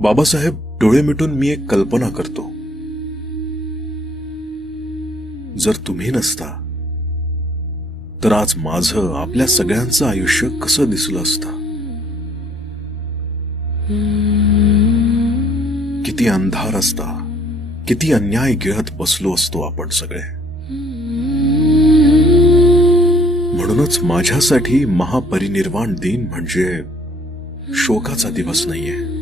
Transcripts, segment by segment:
बाबासाहेब डोळे मिटून मी एक कल्पना करतो. जर तुम्ही नसता तर आज माझं आपल्या सगळ्यांचं आयुष्य कसं दिसलं असतं? किती अंधार असता किती अन्याय गिळत बसलो असतो आपण सगळे. म्हणूनच माझ्यासाठी महापरिनिर्वाण दिन म्हणजे शोकाचा दिवस नाहीये.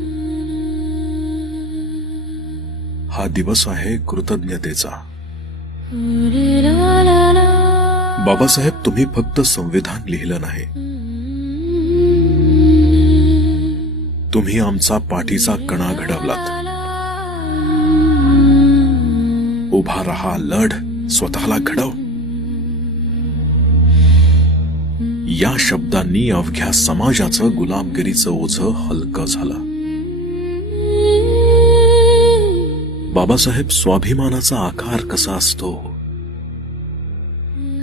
हा दिवस आहे कृतज्ञतेचा. बाबासाहेब तुम्ही फक्त संविधान लिहिलं नाही. तुम्ही आमचा पाठीचा कणा घडवलात. उभा रहा लढ स्वतःला घडव. या शब्दांनी अवघ्या समाजाचं गुलामगिरीचं ओझं हलकं झालं. बाबासाहेब स्वाभिमानाचा आकार कसा असतो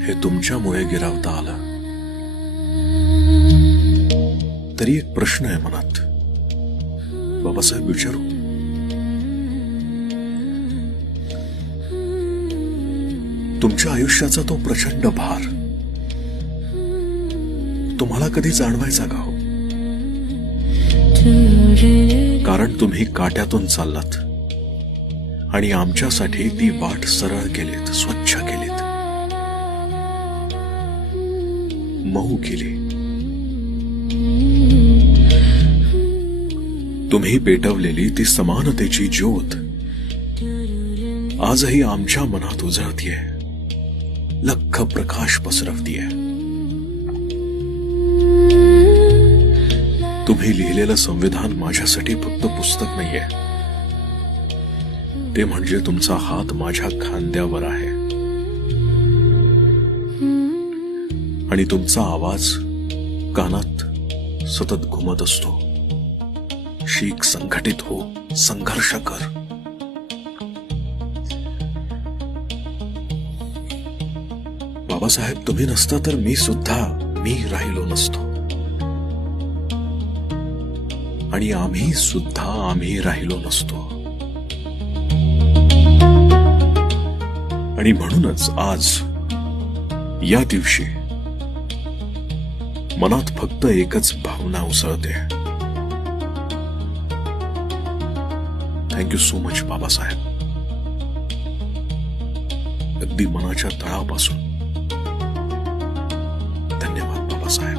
हे तुमच्यामुळे गिरावता आलं. तरी एक प्रश्न आहे मनात. बाबासाहेब विचारू? तुमच्या आयुष्याचा तो प्रचंड भार. तुम्हाला कधी जाणवायचा का हो? कारण तुम्ही काट्यातून चाललात. आणि आमच्यासाठी ती वाट सरळ केलीत स्वच्छ केलीत. मऊ केली. तुम्ही पेटवलेली ती समानतेची ज्योत आजही आमच्या मनात उजळतीये. लख प्रकाश पसरवतीये. तुम्ही लिहिलेलं संविधान माझ्यासाठी फक्त पुस्तक नाहीये. ते म्हणजे तुमचा हात माझ्या खांद्यावर आहे. आणि तुमचा आवाज कानात सतत घुमत असतो. शीख संघटित हो संघर्ष कर. बाबासाहेब तुम्ही नसता तर मी सुद्धा मी राहिलो नसतो. आणि आम्ही सुद्धा आम्ही राहिलो नसतो. आणि म्हणूनच आज या दिवशी मनात फक्त एकच भावना उसळते. Thank you so much Babasaheb. अगदी मनाच्या तळापासून. धन्यवाद बाबासाहेब.